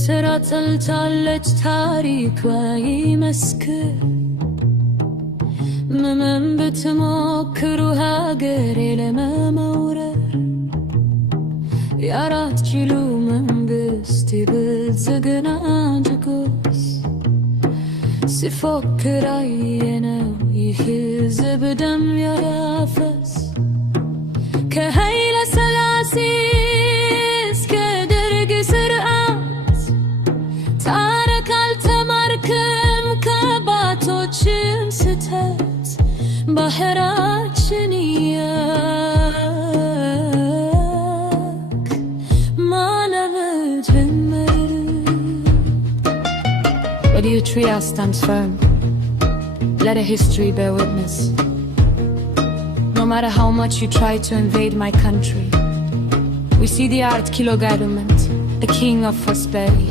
ኤርትራ ተልታለች ታሪኳ ይመስክር ምንም ብትሞክሩ ሀገሬ ለመመውረር የአራት ኪሎ መንግስት የብልጽግና ጅጎስ ሲፎክር አየነው ይህ ሕዝብ ደም ያፈስ ከኃይለ ሥላሴ እስከ ደርግ ስርዓት ታሪክ አልተማርክም ከአባቶችም ስህተት ባህራችን እያክ ማለፍ ጀመር። Eritrea stands firm. Let a history bear witness. No matter how much you try to invade my country, we see the Art Kilo government, the king of prosperity,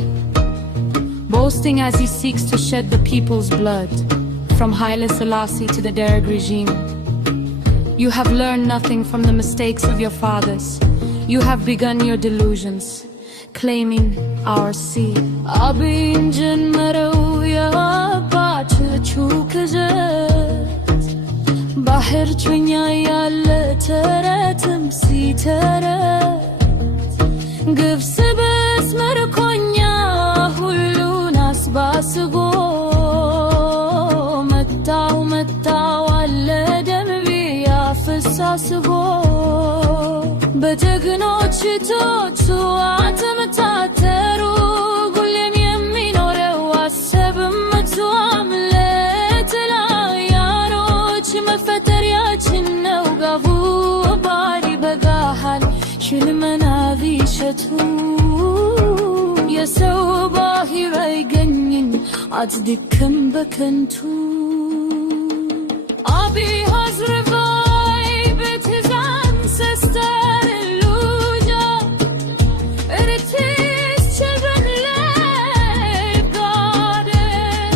boasting as he seeks to shed the people's blood, from Haile Selassie to the Derg regime. You have learned nothing from the mistakes of your fathers. You have begun your delusions, claiming our sea. Abin janmaro ya pachu kazat bahir chunya yalle teratum si terat ግብጽ በስመርኮኛ ሁሉን አስባስቦ መታው አለ ደም ቢያፈሳስቦ በጀግኖች ተወጥቶ ተመታተሩ ሁሌም የሚኖረው አሰብም መቷምለት ለያሮች መፈጠሪያችን ነው ጋቡ ባሪ በጋሃል ሽልመና ቢሸቱ የሰው ባህር አይገኝም አትድክም በከንቱ አቢ has revived with his ancestor illusion. It is children left guarded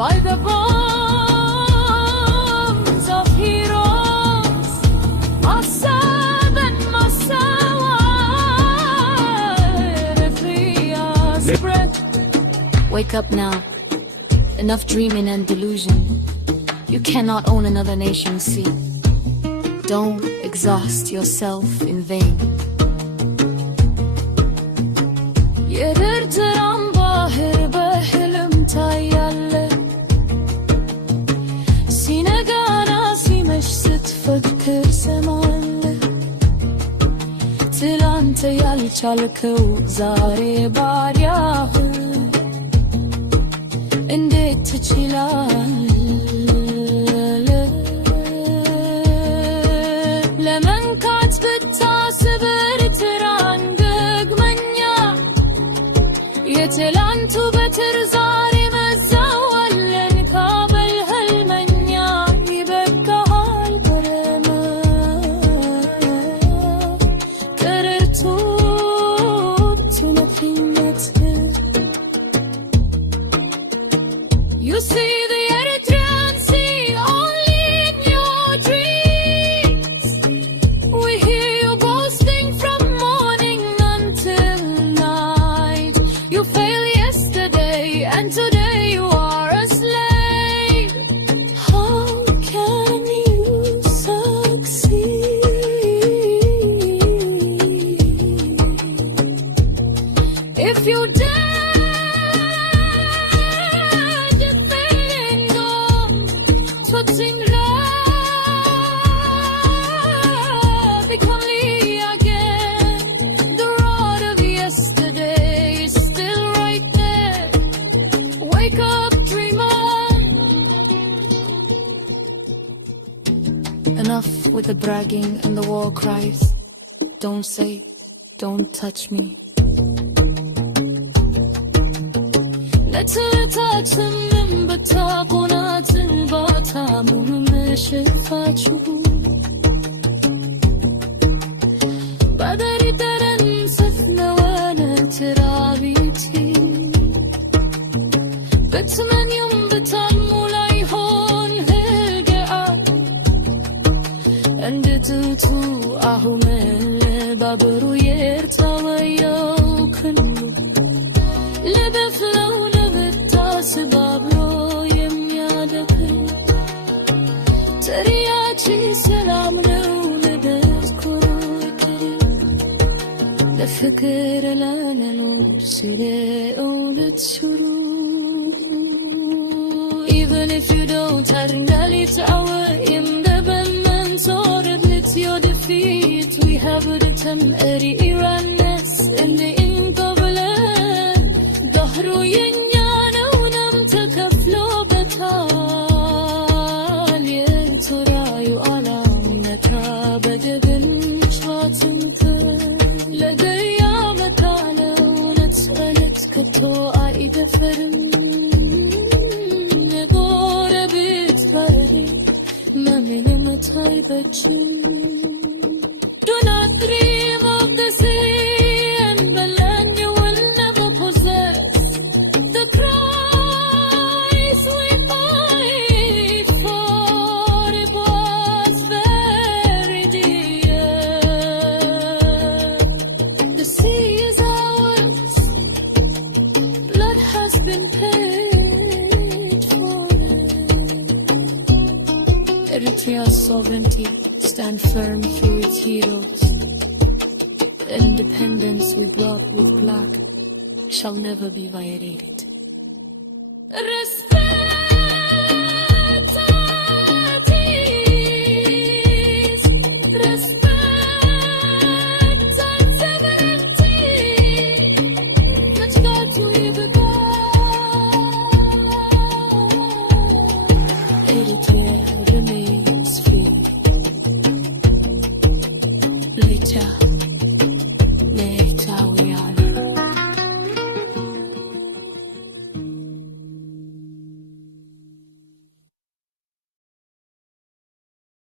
by the bones of heroes of Southern Eritrea spread. Wake up now. Enough dreaming and delusion. You cannot own another nation's sea. Don't exhaust yourself in vain. የኤርትራን ባህር በህልም ታያለህ ሲነጋና ሲመሽ ስትፈክር ሰማለህ ትላንት ያልቻልከው ዛሬ ባሪያህ እንዴት ትችላለህ ለመንካት ብታስብ ኤርትራን ደግመኛ የትላንቱ በትር ዛሬ መዛዋለን ካበል ህልመኛ ይበቃሃል ገረመ ቀረርቶ ትነፊነት You see the Eritrean Sea only in your dreams. We hear you boasting from morning until night. You failed yesterday and today you are a slave. How can you succeed if you dare? Touching love, become Lee again. The road of yesterday is still right there. Wake up, dreamer. Enough with the bragging and the war cries. Don't say, don't touch me. Let's touch them. በታቆናትን ባታሙን መሸፋችሁ ባደሪ ደረን ሰፍነወነ ትራቢቲ በትመኒውም በታሙ ላይ ሆን ህልገአ እንድትቱ አሁመ ባበሩ የርታወየው ክሉ ለፍቅር ለመኖር ስለ እውነት ሽሩ Even if you don't have it our in the balance or admit your defeat we have the temporary Iranness in the ink of land ظهر ينيا نونم تكفلو بتال يترايو على نتا بجبن شاتنك لقيا متانا ونتسألت كتو عايد فرم Do not dream of the sea and the land you will never possess. The price we paid for it was very dear. The sea is ours, blood has been paid for it. Eritrea's sovereignty stand firm through its heroes. The independence we brought with blood shall never be violated. Respect artists, respect our sovereignty. Much God we begot. Eritrea